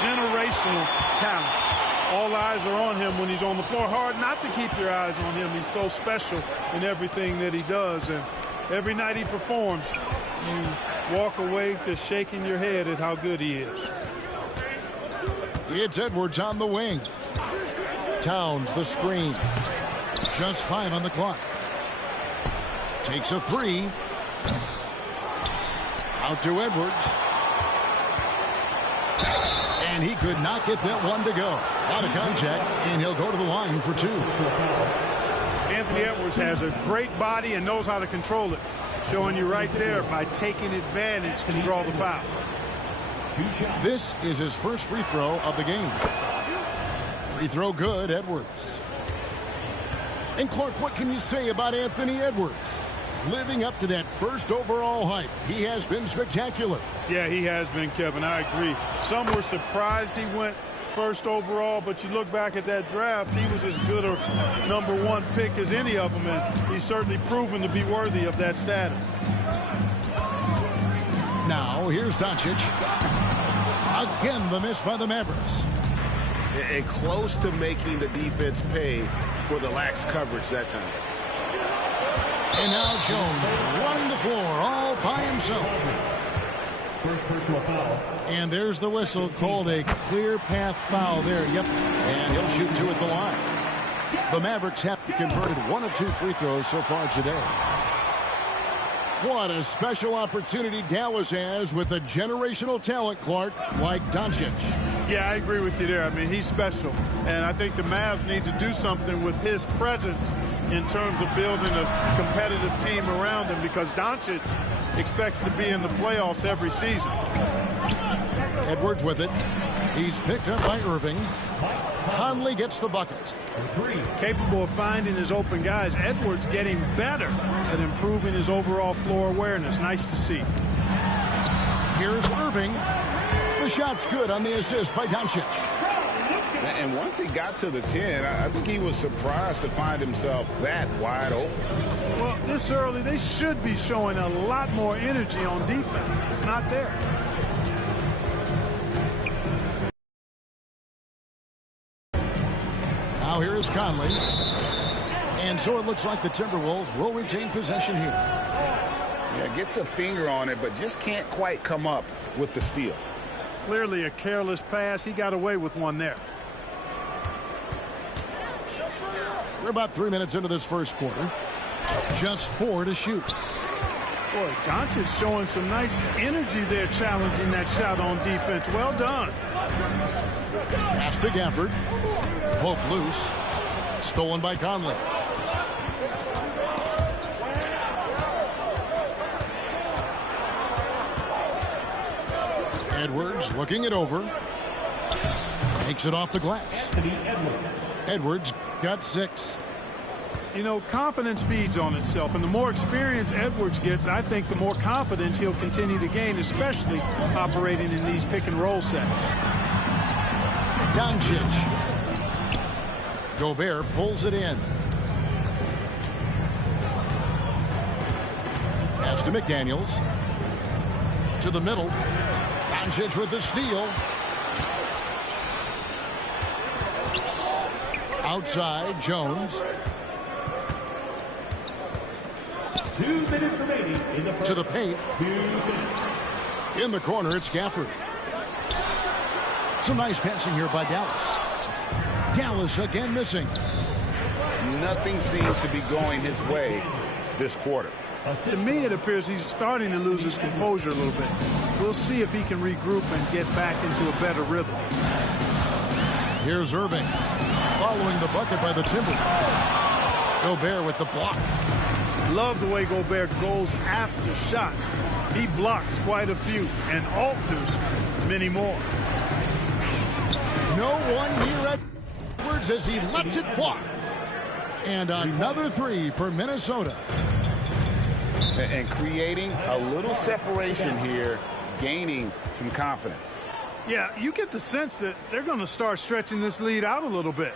generational talent. All eyes are on him when he's on the floor. Hard not to keep your eyes on him. He's so special in everything that he does. And every night he performs, you walk away just shaking your head at how good he is. It's Edwards on the wing. Towns the screen. Just 5 on the clock. Takes a 3. Out to Edwards. And he could not get that one to go. Out of contact, and he'll go to the line for 2. Anthony Edwards has a great body and knows how to control it. Showing you right there by taking advantage to draw the foul. This is his first free throw of the game. Free throw good, Edwards. And Clark, what can you say about Anthony Edwards? Living up to that first overall hype, he has been spectacular. Yeah, he has been, Kevin. I agree. Some were surprised he went first overall, but you look back at that draft, he was as good a #1 pick as any of them, and he's certainly proven to be worthy of that status. Now, here's Doncic. Again, the miss by the Mavericks. And close to making the defense pay for the lax coverage that time. And now Jones running the floor all by himself. First personal foul. And there's the whistle, called a clear path foul there. Yep. And he'll shoot 2 at the line. The Mavericks have converted 1 of 2 free throws so far today. What a special opportunity Dallas has with a generational talent, Clark, like Doncic. Yeah, I agree with you there. I mean, he's special. And I think the Mavs need to do something with his presence in terms of building a competitive team around him, because Doncic expects to be in the playoffs every season. Edwards with it. He's picked up by Irving. Conley gets the bucket. Capable of finding his open guys. Edwards getting better at improving his overall floor awareness. Nice to see. Here's Irving. The shot's good on the assist by Doncic. And once he got to the 10, I think he was surprised to find himself that wide open. Well, this early, they should be showing a lot more energy on defense. It's not there. Now here is Conley. And so it looks like the Timberwolves will retain possession here. Yeah, gets a finger on it, but just can't quite come up with the steal. Clearly a careless pass. He got away with one there. We're about 3 minutes into this first quarter. Just 4 to shoot. Boy, Doncic showing some nice energy there, challenging that shot on defense. Well done. Pass to Gafford. Poke loose. Stolen by Conley. Edwards looking it over. Takes it off the glass. Edwards got 6. You know, confidence feeds on itself, and the more experience Edwards gets, I think the more confidence he'll continue to gain, especially operating in these pick-and-roll sets. Doncic. Gobert pulls it in. Pass to McDaniels. To the middle. Doncic with the steal. Outside, Jones. 2 minutes remaining in the first. To the paint. 2 minutes. In the corner, it's Gafford. Some nice passing here by Dallas. Dallas again missing. Nothing seems to be going his way this quarter. To me, it appears he's starting to lose his composure a little bit. We'll see if he can regroup and get back into a better rhythm. Here's Irving. Following the bucket by the Timberwolves. Gobert with the block. Love the way Gobert goes after shots. He blocks quite a few and alters many more. No one near Edwards as he lets it fly. And another 3 for Minnesota. And creating a little separation here, gaining some confidence. Yeah, you get the sense that they're going to start stretching this lead out a little bit.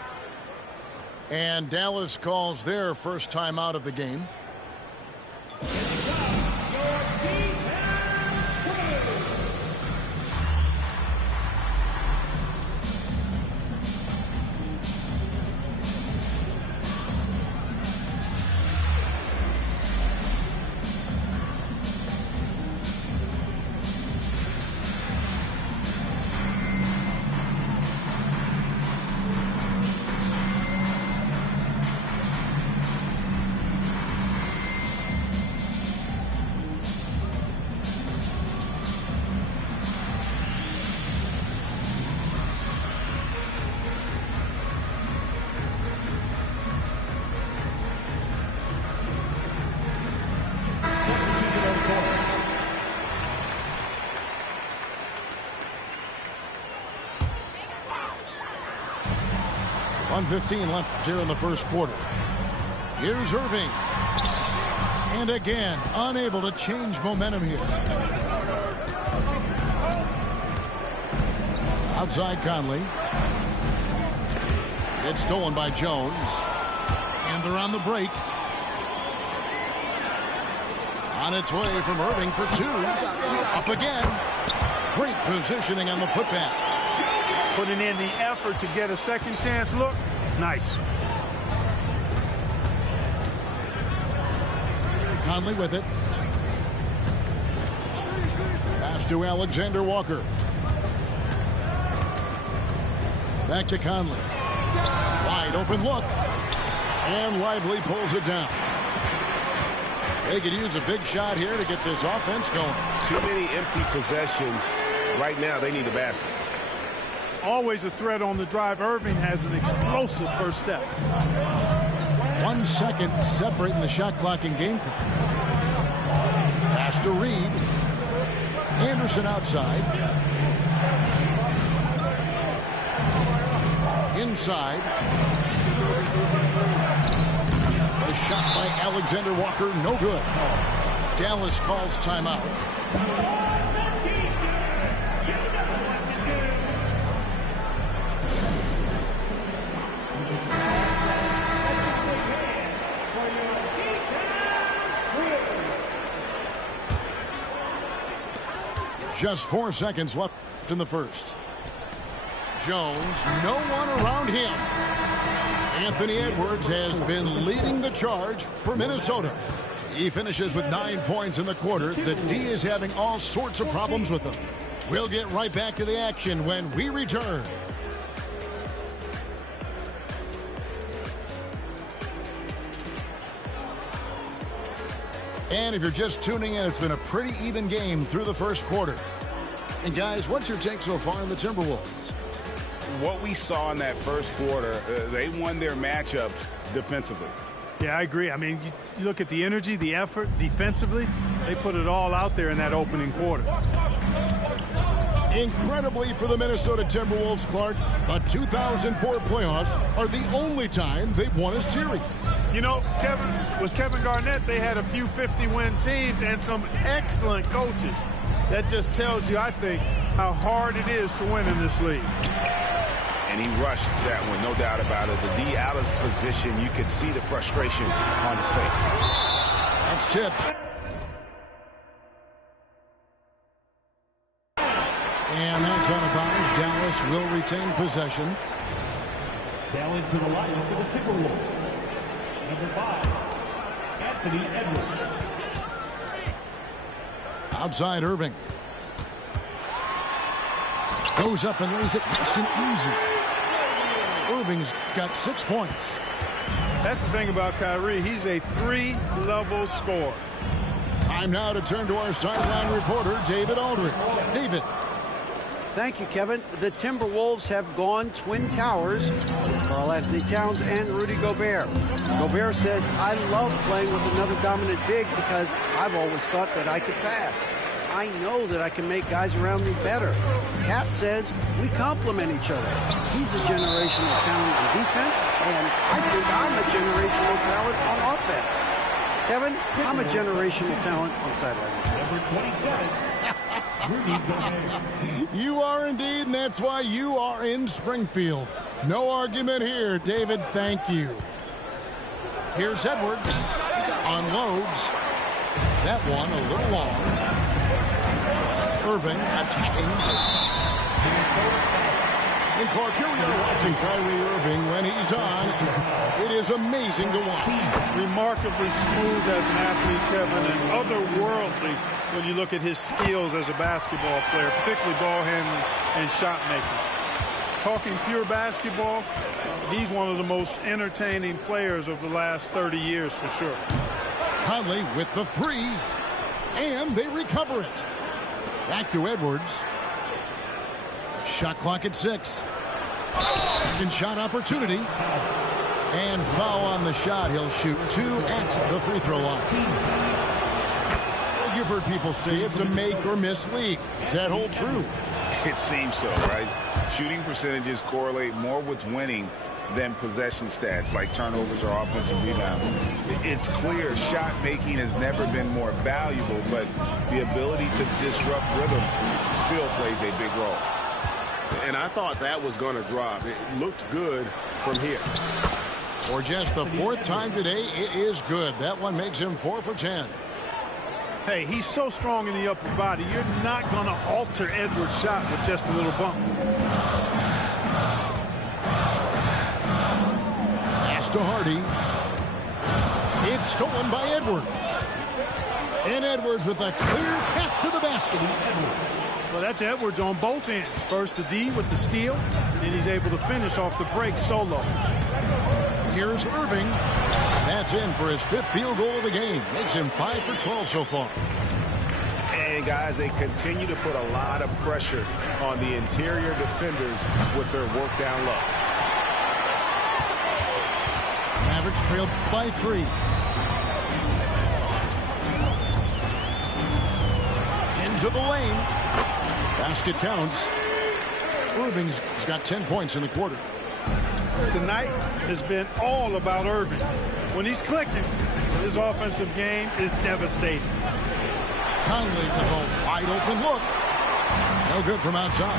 And Dallas calls their first time out of the game. 1:15 left here in the first quarter. Here's Irving. And again, unable to change momentum here. Outside Conley. It's stolen by Jones. And they're on the break. On its way from Irving for two. Up again. Great positioning on the putback. Putting in the effort to get a second chance look. Nice. Conley with it. Pass to Alexander Walker. Back to Conley. Wide open look. And Lively pulls it down. They could use a big shot here to get this offense going. Too many empty possessions. Right now, they need a basket. Always a threat on the drive. Irving has an explosive first step. 1 second separating the shot clock and game clock. Pass to Reed. Anderson outside. Inside. A shot by Alexander Walker, no good. Dallas calls timeout. Just 4 seconds left in the first. Jones, no one around him. Anthony Edwards has been leading the charge for Minnesota. He finishes with 9 points in the quarter. The D is having all sorts of problems with him. We'll get right back to the action when we return. And if you're just tuning in, it's been a pretty even game through the first quarter. And guys, what's your take so far on the Timberwolves? What we saw in that first quarter, they won their matchups defensively. Yeah, I agree. I mean, you look at the energy, the effort defensively, they put it all out there in that opening quarter. Incredibly for the Minnesota Timberwolves, Clark, the 2004 playoffs are the only time they've won a series. You know, with Kevin Garnett, they had a few 50-win teams and some excellent coaches. That just tells you, I think, how hard it is to win in this league. And he rushed that one, no doubt about it. The D out of position, you could see the frustration on his face. That's tipped. And that's out of bounds. Dallas will retain possession. Now into the lineup for the Timberwolves. Number 5, Anthony Edwards. Outside Irving. Goes up and lays it nice and easy. Irving's got 6 points. That's the thing about Kyrie. He's a 3-level scorer. Time now to turn to our sideline reporter, David Aldridge. David. Thank you, Kevin. The Timberwolves have gone Twin Towers with Karl-Anthony Towns and Rudy Gobert. Gobert says, I love playing with another dominant big because I've always thought that I could pass. I know that I can make guys around me better. Cat says we complement each other. He's a generational talent on defense, and I think I'm a generational talent on offense. Kevin, I'm a generational talent on sideline. Number 27, Rudy Gobert. You are indeed, and that's why you are in Springfield. No argument here, David. Thank you. Here's Edwards. Unloads. That one a little long. Irving attacking. And Clark, here we are watching Kyrie Irving when he's on. It is amazing to watch. Remarkably smooth as an athlete, Kevin, and otherworldly when you look at his skills as a basketball player, particularly ball handling and shot making. Talking pure basketball, he's one of the most entertaining players of the last 30 years for sure. Conley with the three, and they recover it. Back to Edwards. Shot clock at 6. Second shot opportunity. And foul on the shot. He'll shoot 2 at the free throw line. You've heard people say it's a make or miss league. Does that hold true? It seems so, right? Shooting percentages correlate more with winning than possession stats like turnovers or offensive rebounds. It's clear shot making has never been more valuable, but the ability to disrupt rhythm still plays a big role. And I thought that was going to drop. It looked good from here. For just the 4th time today, it is good. That one makes him 4 for 10. Hey, he's so strong in the upper body, you're not going to alter Edwards' shot with just a little bump. Pass to Hardy. It's stolen by Edwards. And Edwards with a clear path to the basket. Well, that's Edwards on both ends. First the D with the steal, and he's able to finish off the break solo. Here's Irving. That's in for his 5th field goal of the game. Makes him 5 for 12 so far. And, guys, they continue to put a lot of pressure on the interior defenders with their work down low. Mavericks trailed by 3. Into the lane. Basket counts. Irving's got 10 points in the quarter. Tonight has been all about Irving. When he's clicking, his offensive game is devastating. Conley with a wide open look. No good from outside.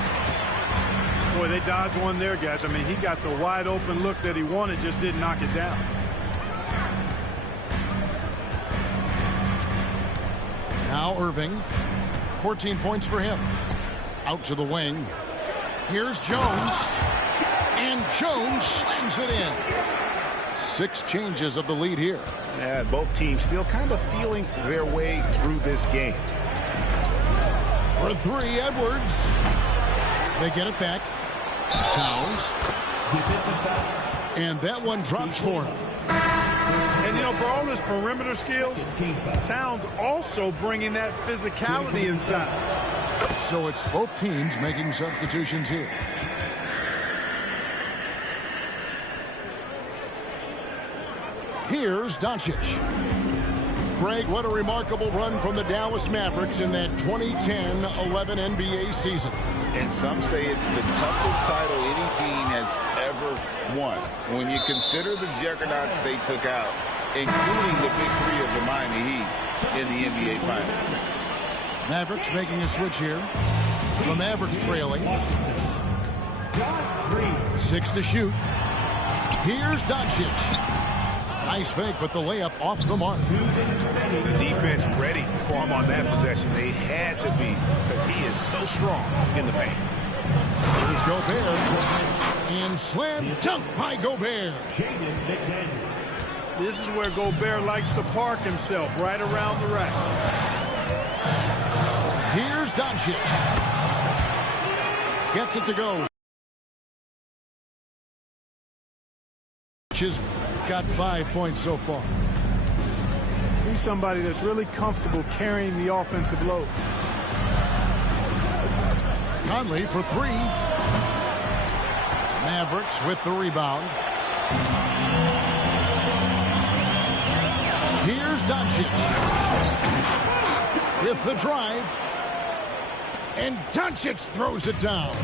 Boy, they dodged one there, guys. I mean, he got the wide open look that he wanted, just didn't knock it down. Now Irving. 14 points for him. Out to the wing. Here's Jones. And Jones slams it in. 6 changes of the lead here. Yeah, both teams still kind of feeling their way through this game. For 3, Edwards. They get it back. Towns. And that one drops for him. And, you know, for all his perimeter skills, Towns also bringing that physicality inside. So it's both teams making substitutions here. Here's Doncic. Greg, what a remarkable run from the Dallas Mavericks in that 2010-11 NBA season. And some say it's the toughest title any team has ever won. When you consider the juggernauts they took out, including the big 3 of the Miami Heat in the NBA Finals. Mavericks making a switch here. The Mavericks trailing. 6 to shoot. Here's Doncic. Nice fake, but the layup off the mark. The defense ready for him on that possession. They had to be because he is so strong in the paint. Here's Gobert. And slam dunk by Gobert. This is where Gobert likes to park himself, right around the rack. Here's Doncic. Gets it to go. Has got 5 points so far. He's somebody that's really comfortable carrying the offensive load. Conley for 3. Mavericks with the rebound. Here's Doncic with the drive. And Doncic throws it down.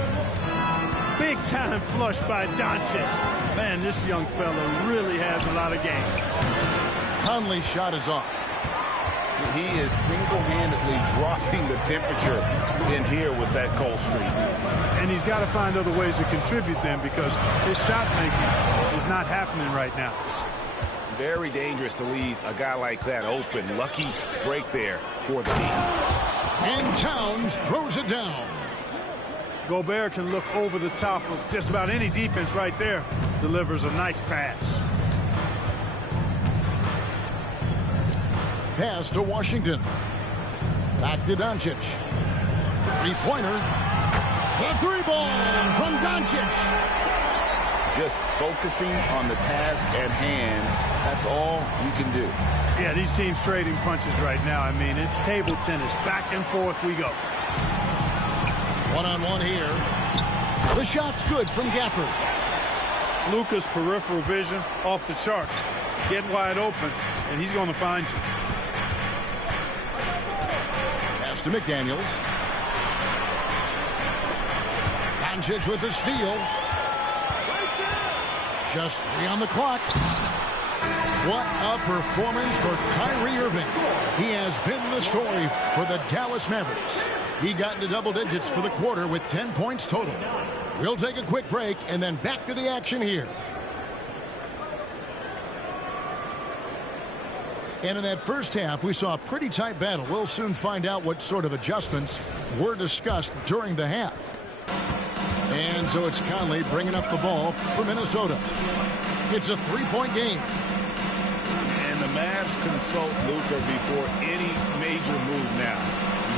Big time flush by Doncic. Man, this young fella really has a lot of game. Conley's shot is off. He is single-handedly dropping the temperature in here with that cold streak. And he's got to find other ways to contribute then because his shot making is not happening right now. Very dangerous to leave a guy like that open. Lucky break there for the Heat. And Towns throws it down. Gobert can look over the top of just about any defense right there. Delivers a nice pass. Pass to Washington. Back to Doncic. 3-pointer. The 3-ball from Doncic. Just focusing on the task at hand. That's all you can do. Yeah, these teams trading punches right now. I mean, it's table tennis. Back and forth we go. One-on-one here. The shot's good from Gafford. Luka's peripheral vision off the chart. Get wide open, and he's going to find you. Pass to McDaniels. Doncic with the steal. Just 3 on the clock. What a performance for Kyrie Irving. He has been the story for the Dallas Mavericks. He got into double digits for the quarter with 10 points total. We'll take a quick break and then back to the action here. And in that first half, we saw a pretty tight battle. We'll soon find out what sort of adjustments were discussed during the half. And so it's Conley bringing up the ball for Minnesota. It's a 3-point game. And the Mavs consult Luka before any major move now.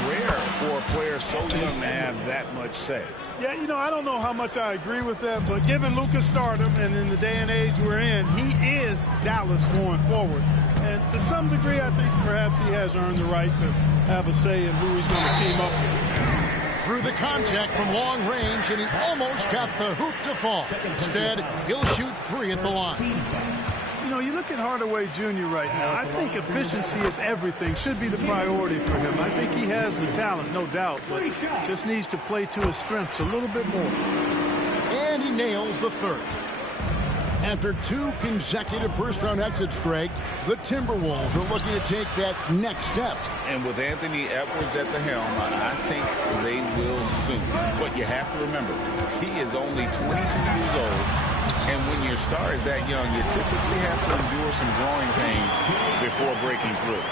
Rare for a player so young to have that much say. Yeah, you know, I don't know how much I agree with that, but given Luka's stardom and in the day and age we're in, he is Dallas going forward. And to some degree, I think perhaps he has earned the right to have a say in who he's going to team up with. Through the contact from long range, and he almost got the hoop to fall. Instead, he'll shoot 3 at the line. You know, you look at Hardaway Jr. right now, I think efficiency is everything, should be the priority for him. I think he has the talent, no doubt, but just needs to play to his strengths a little bit more. And he nails the third. After 2 consecutive first-round exits, Greg, the Timberwolves are looking to take that next step. And with Anthony Edwards at the helm, I think they will soon. But you have to remember, he is only 22 years old. And when your star is that young, you typically have to endure some growing pains before breaking through.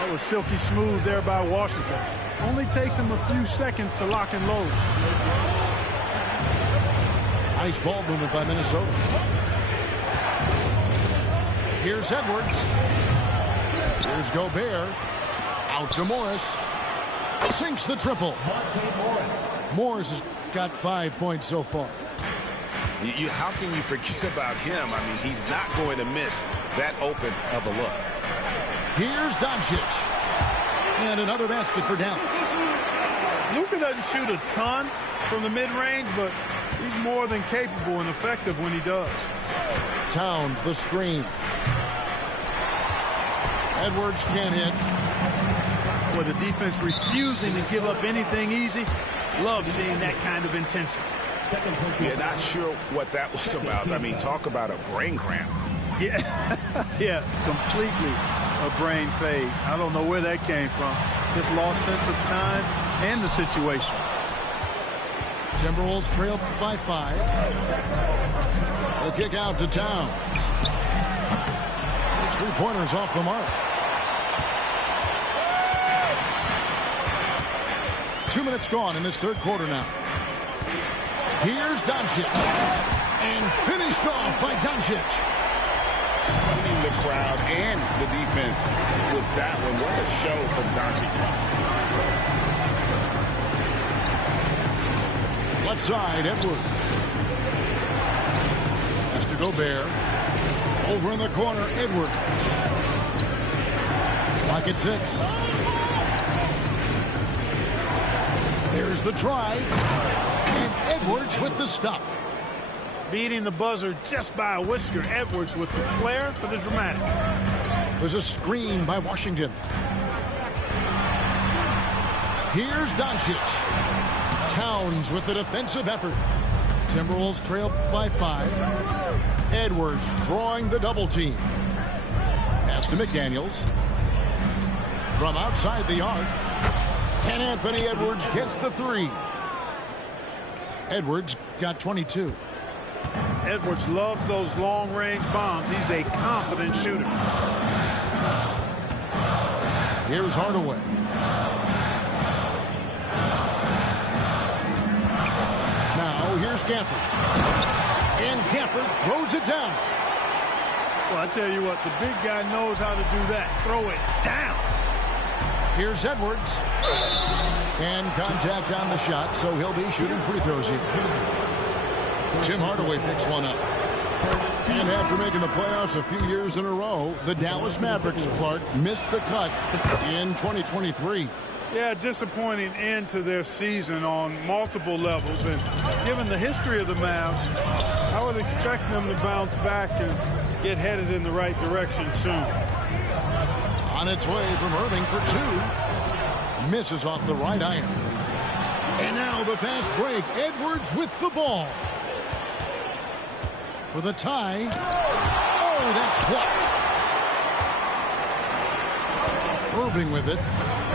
That was silky smooth there by Washington. Only takes him a few seconds to lock and load. Nice ball movement by Minnesota. Here's Edwards. Here's Gobert. Out to Morris. Sinks the triple. Morris has got 5 points so far. How can you forget about him? I mean, he's not going to miss that open of a look. Here's Doncic. And another basket for Dallas. Luka doesn't shoot a ton from the mid-range, but he's more than capable and effective when he does. Towns, the screen. Edwards can't hit. With the defense refusing to give up anything easy, love seeing that kind of intensity. Yeah, not sure what that was about. I mean, talk about a brain cramp. Yeah, yeah, completely a brain fade. I don't know where that came from. Just lost sense of time and the situation. Timberwolves trail by 5. They'll kick out to Towns. 3-pointers off the mark. 2 minutes gone in this third quarter now. Here's Doncic. And finished off by Doncic. Stunning the crowd and the defense with that one. What a show from Doncic. Left side, Edwards. Has to Gobert. Over in the corner, Edwards. Clock at 6. There's the drive. And Edwards with the stuff. Beating the buzzer just by a whisker. Edwards with the flair for the dramatic. There's a screen by Washington. Here's Doncic. Towns with the defensive effort. Timberwolves trail by 5. Edwards drawing the double team. Pass to McDaniels. From outside the arc. And Anthony Edwards gets the 3. Edwards got 22. Edwards loves those long-range bombs. He's a confident shooter. Here's Hardaway. Now here's Gafford. And Gafford throws it down. Well, I tell you what, the big guy knows how to do that. Throw it down. Here's Edwards. And contact on the shot, so he'll be shooting free throws here. Tim Hardaway picks one up. And after making the playoffs a few years in a row, the Dallas Mavericks, Clark, missed the cut in 2023. Yeah, disappointing end to their season on multiple levels. And given the history of the Mavs, I would expect them to bounce back and get headed in the right direction soon. On its way from Irving for 2. Misses off the right iron. And now the fast break. Edwards with the ball. for the tie. Oh, that's blocked. Irving with it.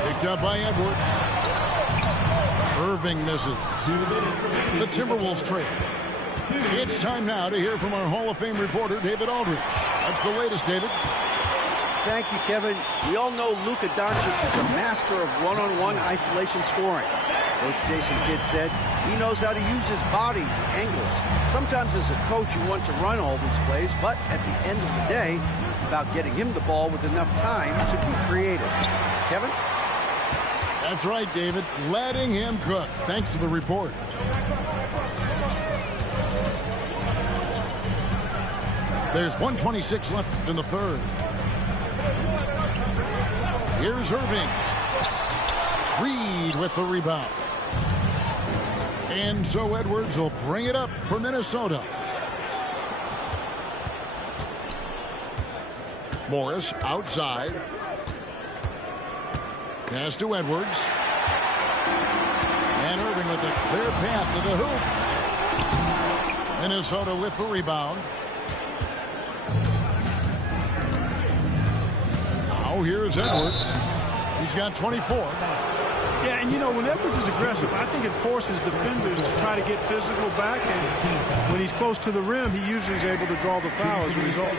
Picked up by Edwards. Irving misses. The Timberwolves trail. It's time now to hear from our Hall of Fame reporter, David Aldridge. That's the latest, David. Thank you, Kevin. We all know Luka Doncic is a master of one-on-one isolation scoring. Coach Jason Kidd said he knows how to use his body and angles. Sometimes as a coach you want to run all these plays, but at the end of the day, it's about getting him the ball with enough time to be creative. Kevin? That's right, David. Letting him cook. Thanks for the report. There's 1:26 left in the third. Here's Irving. Reed with the rebound. And so Edwards will bring it up for Minnesota. Morris outside. Pass to Edwards. And Irving with a clear path to the hoop. Minnesota with the rebound. Now here's Edwards. He's got 24. Yeah, and you know, when Edwards is aggressive, I think it forces defenders to try to get physical back. And when he's close to the rim, he usually is able to draw the foul as a result.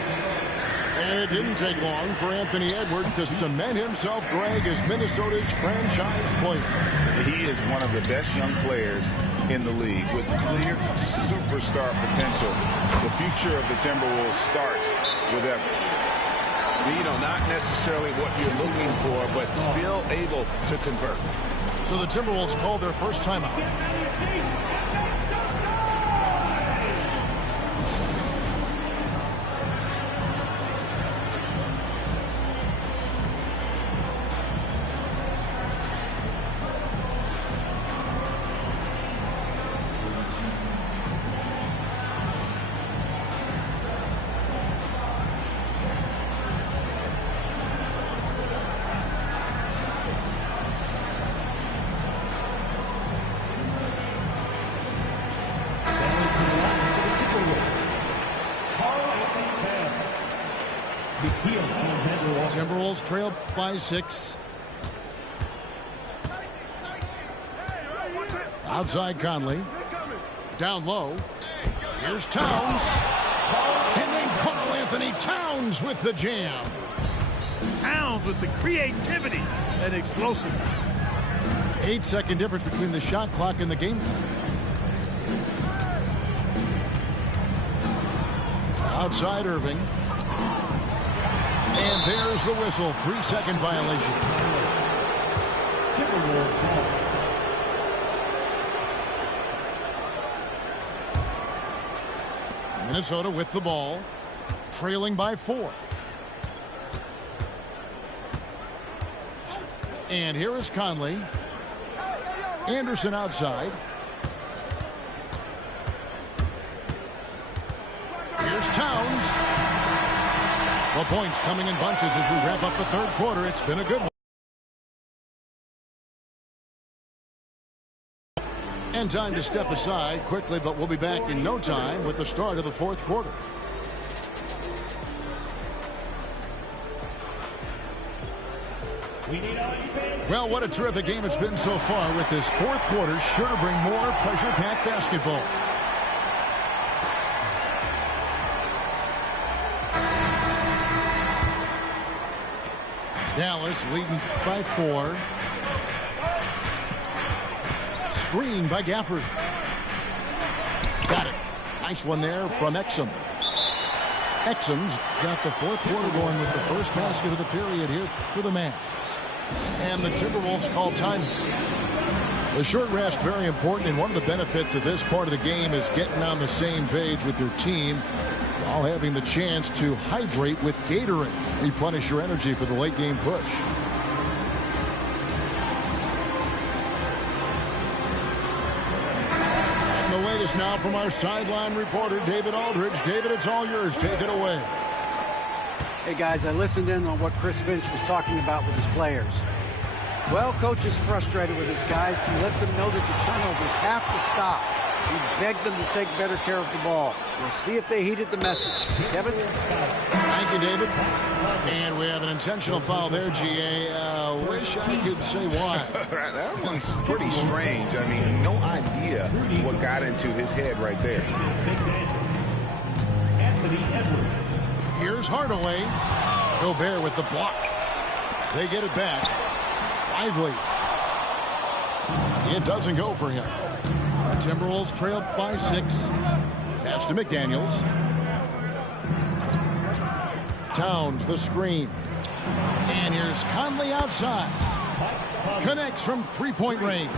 And it didn't take long for Anthony Edwards to cement himself, Greg, as Minnesota's franchise player. He is one of the best young players in the league with clear superstar potential. The future of the Timberwolves starts with Edwards. You know, not necessarily what you're looking for, but still able to convert. So the Timberwolves called their first timeout. Timberwolves trail by 6. Outside Conley. Down low. Here's Towns. And then Karl Anthony Towns with the jam. Towns with the creativity and explosive. 8-second difference between the shot clock and the game. Outside Irving. And there's the whistle. 3-second violation. Minnesota with the ball. Trailing by 4. And here is Conley. Anderson outside. Here's Towns. The points coming in bunches as we wrap up the third quarter. It's been a good one. And time to step aside quickly, but we'll be back in no time with the start of the fourth quarter. Well, what a terrific game it's been so far, with this fourth quarter sure to bring more pressure-packed basketball. Dallas leading by 4. Screen by Gafford. Got it. Nice one there from Exum. Exum's got the fourth quarter going with the first basket of the period here for the Mavs. And the Timberwolves call time. The short rest very important, and one of the benefits of this part of the game is getting on the same page with your team while having the chance to hydrate with Gatorade. Replenish your energy for the late game push. And the latest now from our sideline reporter, David Aldridge. David, it's all yours. Take it away. Hey, guys, I listened in on what Chris Finch was talking about with his players. Well, coach is frustrated with his guys. He let them know that the turnovers have to stop. He begged them to take better care of the ball. We'll see if they heeded the message. Kevin? Thank you, David. And we have an intentional foul there, GA. Wish I could say why. That one's pretty strange. I mean, no idea what got into his head right there. Anthony Edwards. Here's Hardaway. Gobert with the block. They get it back. Lively. It doesn't go for him. Timberwolves trailed by 6. Pass to McDaniels. Towns the screen. And here's Conley outside. Connects from three-point range.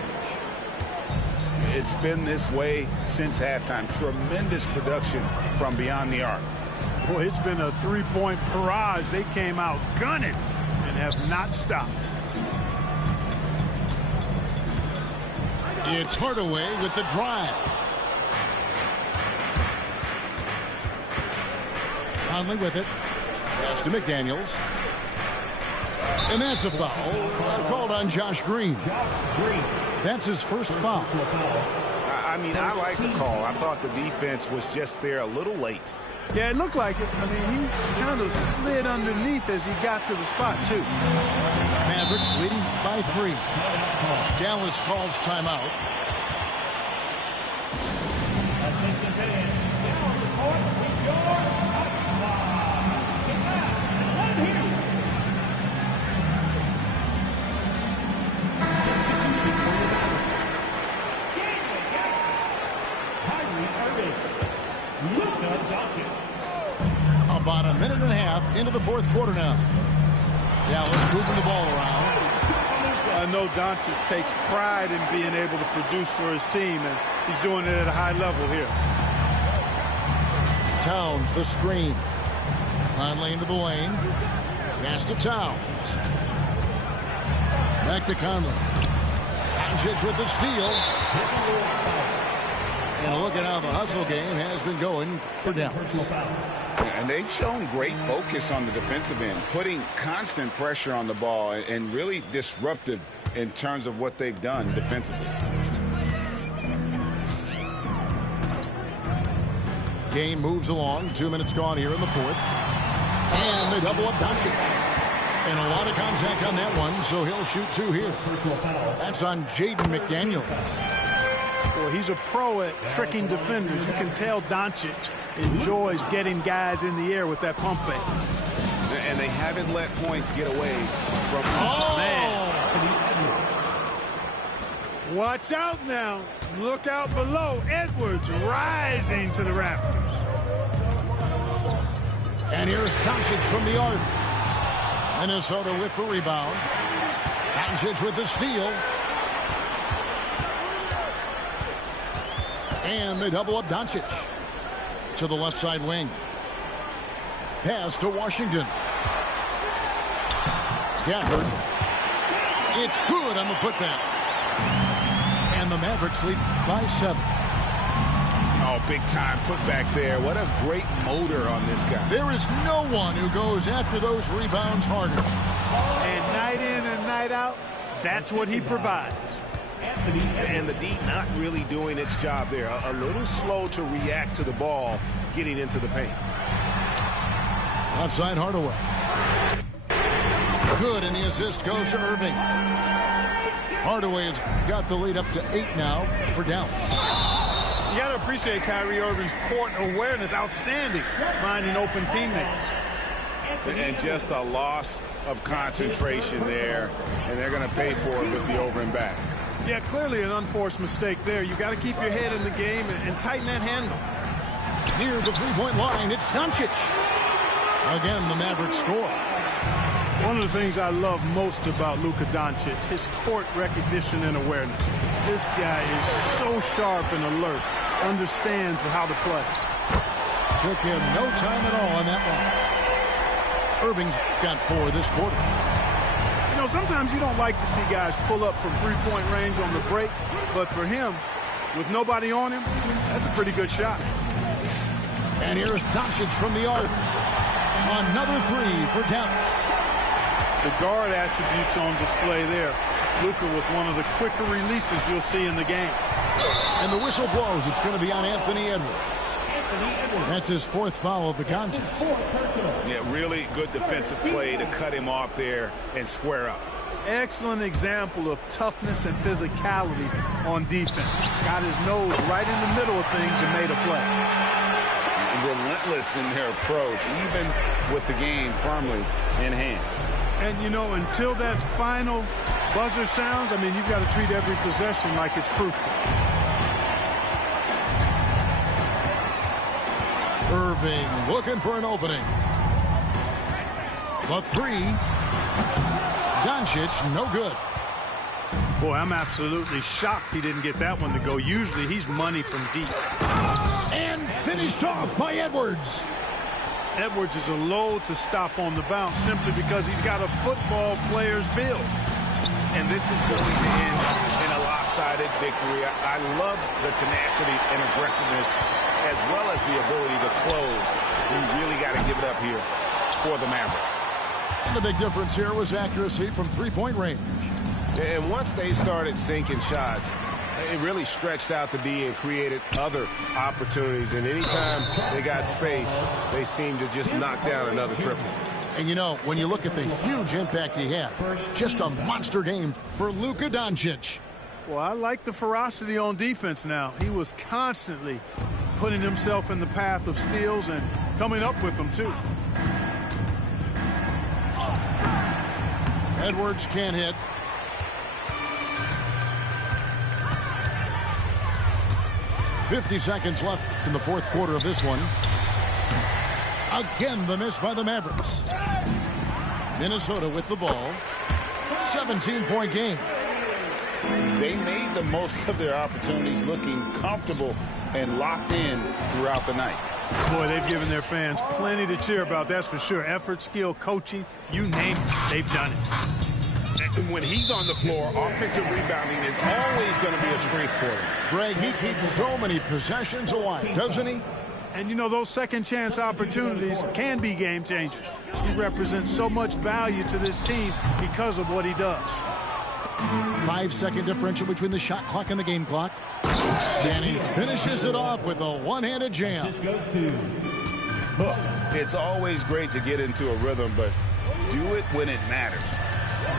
It's been this way since halftime. Tremendous production from beyond the arc. Boy, it's been a three-point barrage. They came out gunning and have not stopped. It's Hardaway with the drive. Conley with it. Pass to McDaniels. And that's a foul called on Josh Green. That's his first foul. I mean, I like the call. I thought the defense was just there a little late. Yeah, it looked like it. I mean, he kind of slid underneath as he got to the spot, too. Mavericks leading by 3. Dallas calls timeout. About a minute and a half into the fourth quarter now. Dallas moving the ball around. I know Doncic takes pride in being able to produce for his team, and he's doing it at a high level here. Towns the screen. Conley into the lane. Pass to Towns. Back to Conley. Doncic with the steal. And look at how the hustle game has been going for Dallas. And they've shown great focus on the defensive end, putting constant pressure on the ball and really disruptive in terms of what they've done defensively. Game moves along. 2 minutes gone here in the fourth. And they double up Doncic. And a lot of contact on that one, so he'll shoot 2 here. That's on Jaden McDaniels. Well, he's a pro at tricking defenders. You can tell Doncic enjoys getting guys in the air with that pump fake. And they haven't let points get away from Man. Watch out now. Look out below. Edwards rising to the rafters. And here's Doncic from the arc. Minnesota with the rebound. Doncic with the steal. And they double up Doncic. To the left side wing. Pass to Washington. Gafford. It's good on the putback. And the Mavericks lead by 7. Oh, big time putback there. What a great motor on this guy. There is no one who goes after those rebounds harder. And night in and night out, that's what he provides. And the D not really doing its job there. A little slow to react to the ball getting into the paint. Outside Hardaway. Good, and the assist goes to Irving. Hardaway has got the lead up to 8 now for Dallas. You got to appreciate Kyrie Irving's court awareness. Outstanding. Finding open teammates. And just a loss of concentration there. And they're going to pay for it with the over and back. Yeah, clearly an unforced mistake there. You got to keep your head in the game and tighten that handle. Near the three-point line, it's Doncic. Again, the Mavericks score. One of the things I love most about Luka Doncic, his court recognition and awareness. This guy is so sharp and alert, understands how to play. Took him no time at all on that one. Irving's got 4 this quarter. You know, sometimes you don't like to see guys pull up from three-point range on the break, but for him, with nobody on him, that's a pretty good shot. And here's Doncic from the arc. Another 3 for Dallas. The guard attributes on display there. Luka with one of the quicker releases you'll see in the game. And the whistle blows. It's going to be on Anthony Edwards. That's his 4th foul of the contest. Yeah, really good defensive play to cut him off there and square up. Excellent example of toughness and physicality on defense. Got his nose right in the middle of things and made a play. Relentless in their approach, even with the game firmly in hand. And, you know, until that final buzzer sounds, I mean, you've got to treat every possession like it's crucial. Irving looking for an opening. The 3. Doncic, no good. Boy, I'm absolutely shocked he didn't get that one to go. Usually he's money from deep. And finished off by Edwards. Edwards is a load to stop on the bounce simply because he's got a football player's build. And this is going to end in a lopsided victory. I love the tenacity and aggressiveness as well as the ability to close. We really got to give it up here for the Mavericks. And the big difference here was accuracy from 3-point range. And once they started sinking shots, it really stretched out the D and created other opportunities. And anytime they got space, they seemed to just knock down another triple. And, you know, when you look at the huge impact he had, just a monster game for Luka Doncic. Well, I like the ferocity on defense now. He was constantly putting himself in the path of steals and coming up with them, too. Edwards can't hit. .50 seconds left in the 4th quarter of this one. Again, the miss by the Mavericks. Minnesota with the ball. 17-point game. They made the most of their opportunities, looking comfortable and locked in throughout the night. Boy, they've given their fans plenty to cheer about, that's for sure. Effort, skill, coaching, you name it, they've done it. And when he's on the floor, offensive rebounding is always going to be a strength for him. Greg, he keeps so many possessions alive, doesn't he? And, you know, those second-chance opportunities can be game changers. He represents so much value to this team because of what he does. 5-second differential between the shot clock and the game clock. And he finishes it off with a one-handed jam. It's always great to get into a rhythm, but do it when it matters.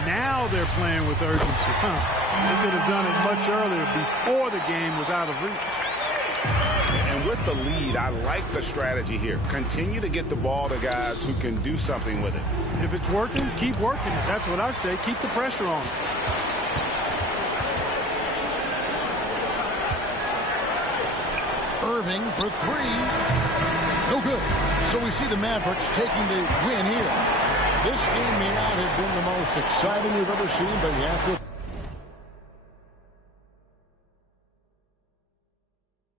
Now they're playing with urgency. They could have done it much earlier before the game was out of reach. And with the lead, I like the strategy here. Continue to get the ball to guys who can do something with it. If it's working, keep working it. That's what I say. Keep the pressure on. Irving for 3. No good. So we see the Mavericks taking the win here. This game may not have been the most exciting we've ever seen, but you have to